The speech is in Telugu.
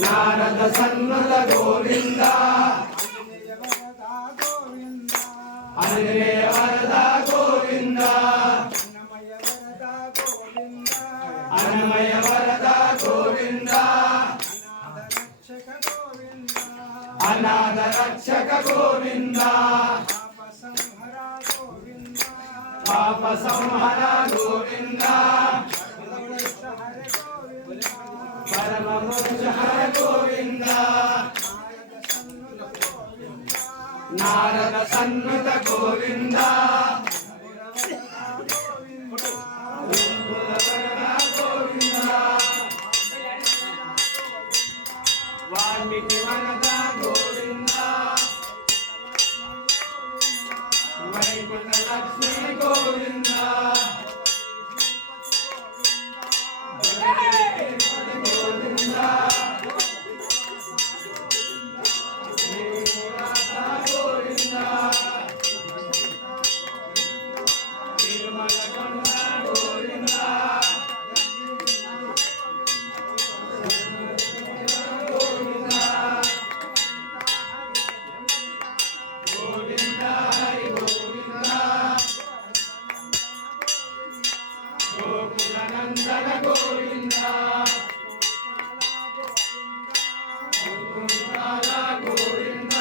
నారద సన్నుత గోవింద ఆంజనేయ వరద గోవింద అన్నమయ వరద గోవింద అనాథ రక్షక గోవింద పాప సంహర గోవింద పరమ మోక్ష హర గోవింద నారద సన్నుత గోవింద వాల్మీకి వరద గోవింద వైకుంఠ లక్ష్మీ గోవింద నందన గోవింద గోవింద